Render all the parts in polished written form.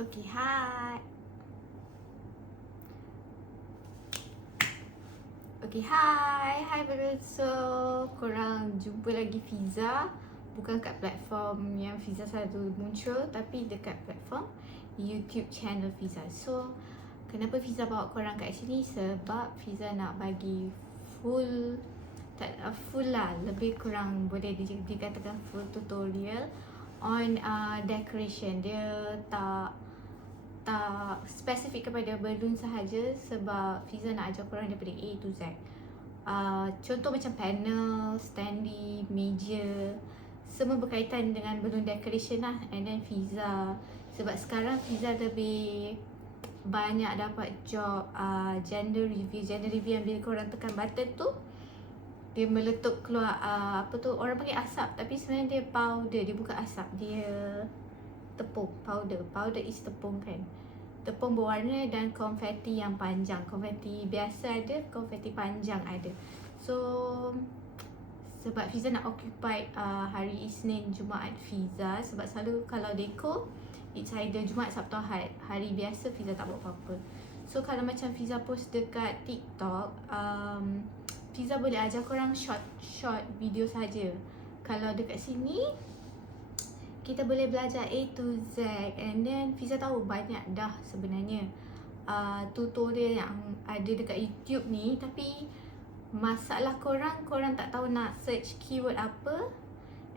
Okay, hai. Okay, hai balloons. So, korang jumpa lagi Fiza. Bukan kat platform yang Fiza selalu muncul, tapi dekat platform YouTube channel Fiza. So, kenapa Fiza bawa korang kat sini? Sebab Fiza nak bagi full, tak full lah, lebih kurang boleh dikatakan full tutorial on decoration. Dia tak spesifik kepada balloon sahaja, sebab Fiza nak ajar korang daripada A to Z. Contoh macam panel, standee, meja, semua berkaitan dengan balloon decoration lah. And then Fiza, sebab sekarang Fiza lebih banyak dapat job gender review yang bila korang tekan button tu, dia meletup keluar orang panggil asap, tapi sebenarnya dia powder. Dia bukan asap, dia tepung, powder is tepung kan, tepung berwarna dan konfeti yang panjang. Konfeti biasa ada, konfeti panjang ada. So sebab Fiza nak occupy hari Isnin, Jumaat Fiza, sebab selalu kalau deco it's either Jumaat, Sabtu, Ahad. Hari biasa Fiza tak buat apa-apa. So kalau macam Fiza post dekat TikTok, Fiza boleh ajar korang short video saja. Kalau dekat sini kita boleh belajar A to Z. And then Fiza tahu banyak dah sebenarnya tutorial yang ada dekat YouTube ni, tapi masalah korang tak tahu nak search keyword apa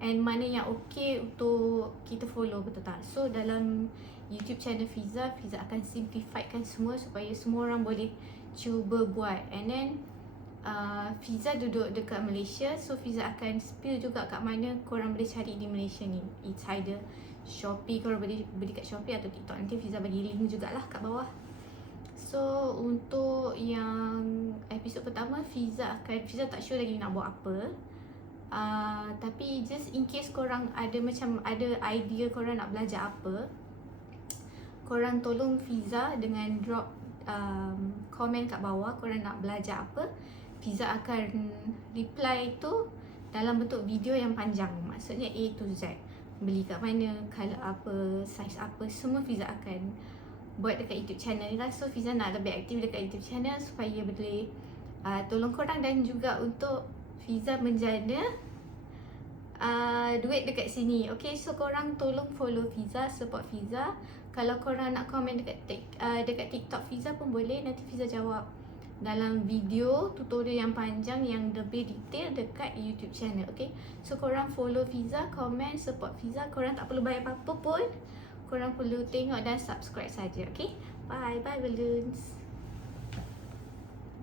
and mana yang okay untuk kita follow, betul tak? So dalam YouTube channel Fiza akan simplifikan semua supaya semua orang boleh cuba buat. And then Fiza duduk dekat Malaysia, so Fiza akan spill juga kat mana korang boleh cari di Malaysia ni. It's either Shopee, korang boleh beli kat Shopee atau TikTok. Nanti Fiza bagi link jugalah kat bawah. So untuk yang episod pertama, Fiza tak sure lagi nak buat apa. Tapi just in case korang ada idea korang nak belajar apa, korang tolong Fiza dengan drop komen kat bawah korang nak belajar apa. Fiza akan reply tu dalam bentuk video yang panjang, maksudnya A to Z. Beli kat mana, colour apa, size apa, semua Fiza akan buat dekat YouTube channel ni lah. So Fiza nak lebih aktif dekat YouTube channel supaya boleh tolong korang, dan juga untuk Fiza menjana duit dekat sini. Okay, so korang tolong follow Fiza, support Fiza. Kalau korang nak komen dekat TikTok Fiza pun boleh, nanti Fiza jawab dalam video tutorial yang panjang yang lebih detail dekat YouTube channel. Okay, so korang follow Fiza, komen, support Fiza. Korang tak perlu bayar apa-apa pun, korang perlu tengok dan subscribe saja. Okay, bye balloons.